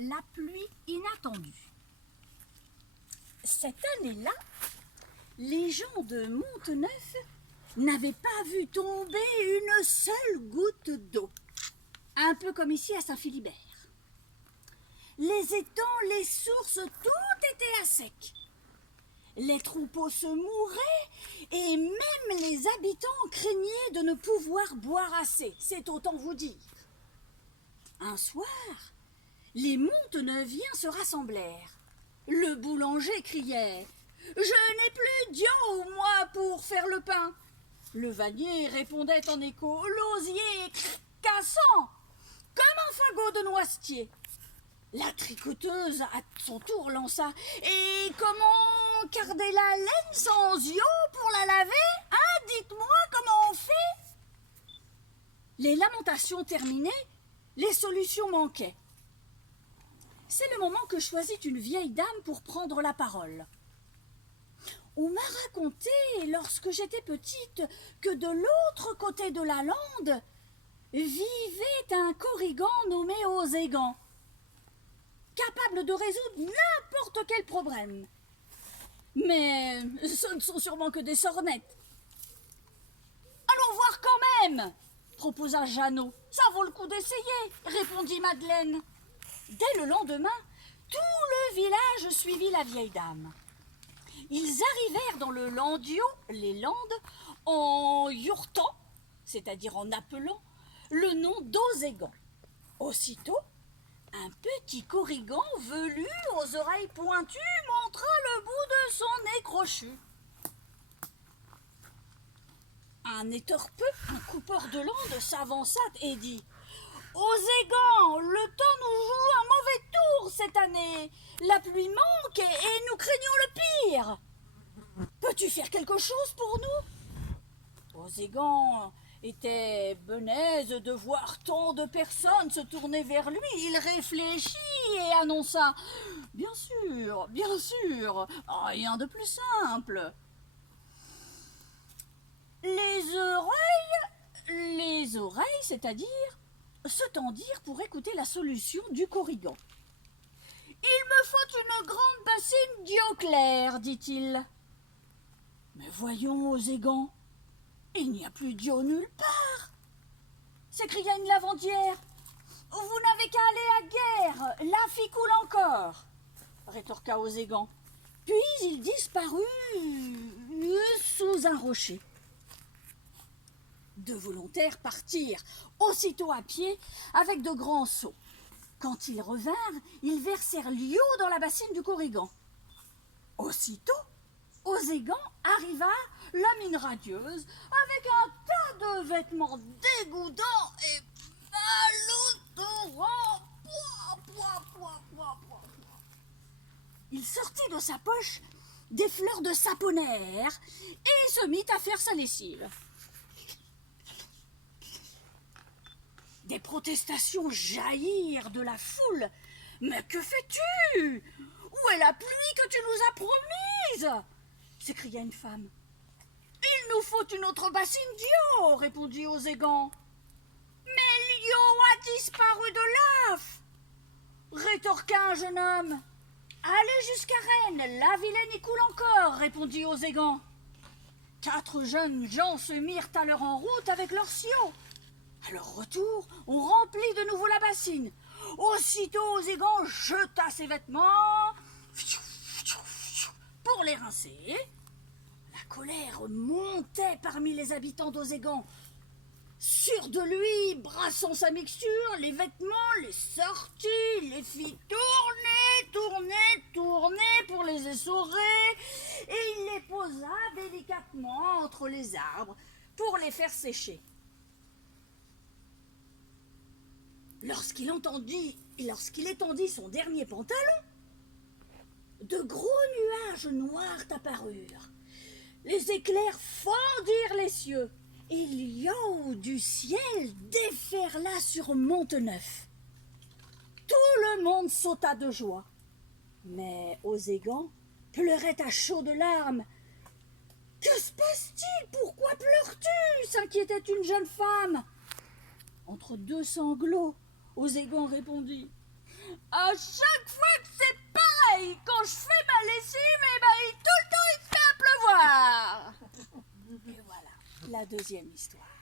la pluie inattendue. Cette année-là, les gens de Monteneuf n'avaient pas vu tomber une seule goutte d'eau. Un peu comme ici à Saint-Philibert. Les étangs, les sources, tout était à sec. Les troupeaux se mouraient et même les habitants craignaient de ne pouvoir boire assez, c'est autant vous dire. Un soir, les Monteneuviens se rassemblèrent. Le boulanger criait « Je n'ai plus d'eau, moi, pour faire le pain !» Le vannier répondait en écho « L'osier cassant, comme un fagot de noisetier !» La tricoteuse, à son tour, lança « Et comment garder la laine sans eau pour la laver? Hein, dites-moi comment on fait ?» Les lamentations terminées, les solutions manquaient. C'est le moment que choisit une vieille dame pour prendre la parole. On m'a raconté, lorsque j'étais petite, que de l'autre côté de la lande vivait un Corrigan nommé Oségan, capable de résoudre n'importe quel problème. Mais ce ne sont sûrement que des sornettes. Allons voir quand même, proposa Jeannot. Ça vaut le coup d'essayer, répondit Madeleine. Dès le lendemain, tout le village suivit la vieille dame. Ils arrivèrent dans le Landio, les Landes, en yurtant, c'est-à-dire en appelant, le nom d'Oségan. Aussitôt, un petit Corrigan velu aux oreilles pointues montra le bout de son nez crochu. Un étorpeux, un coupeur de landes, s'avança et dit « Oségan, le temps nous joue un mauvais tour cette année. La pluie manque et nous craignons le pire. Peux-tu faire quelque chose pour nous ?» Oségan était benaise de voir tant de personnes se tourner vers lui. Il réfléchit et annonça « Bien sûr, rien de plus simple. » Les oreilles, c'est-à-dire, se tendirent pour écouter la solution du Corrigan. « Il me faut une grande bassine d'eau claire, dit-il. »« Mais voyons, Oségan, il n'y a plus d'eau nulle part !» s'écria une lavandière. « Vous n'avez qu'à aller à guerre, la fille coule encore !» rétorqua Oségan. Puis il disparut sous un rocher. Deux volontaires partirent aussitôt à pied avec de grands seaux. Quand ils revinrent, ils versèrent l'eau dans la bassine du Corrigan. Aussitôt, Oségan arriva, la mine radieuse, avec un tas de vêtements dégoûtants et malodorants. Il sortit de sa poche des fleurs de saponaire et se mit à faire sa lessive. Des protestations jaillirent de la foule. « Mais que fais-tu? Où est la pluie que tu nous as promise ?» s'écria une femme. « Il nous faut une autre bassine d'eau, » répondit Oségan. « Mais l'eau a disparu de l'œuf, » rétorqua un jeune homme. « Allez jusqu'à Rennes, la Vilaine y coule encore, » répondit Oségan. 4 jeunes gens se mirent alors en route avec leurs siaux. À leur retour, on remplit de nouveau la bassine. Aussitôt, Oségan jeta ses vêtements pour les rincer. La colère montait parmi les habitants d'Oségan. Sûr de lui, brassant sa mixture, les vêtements, les sortit, les fit tourner pour les essorer, et il les posa délicatement entre les arbres pour les faire sécher. Lorsqu'il étendit son dernier pantalon, de gros nuages noirs apparurent. Les éclairs fendirent les cieux, et l'eau du ciel déferla sur Monteneuf. Tout le monde sauta de joie. Mais Oségan pleurait à chaudes larmes. « Que se passe-t-il? Pourquoi pleures-tu » s'inquiétait une jeune femme. Entre deux sanglots, Oségan répondit À chaque fois que c'est pareil, quand je fais ma lessive, eh ben, tout le temps il se met à pleuvoir. Et voilà, la deuxième histoire.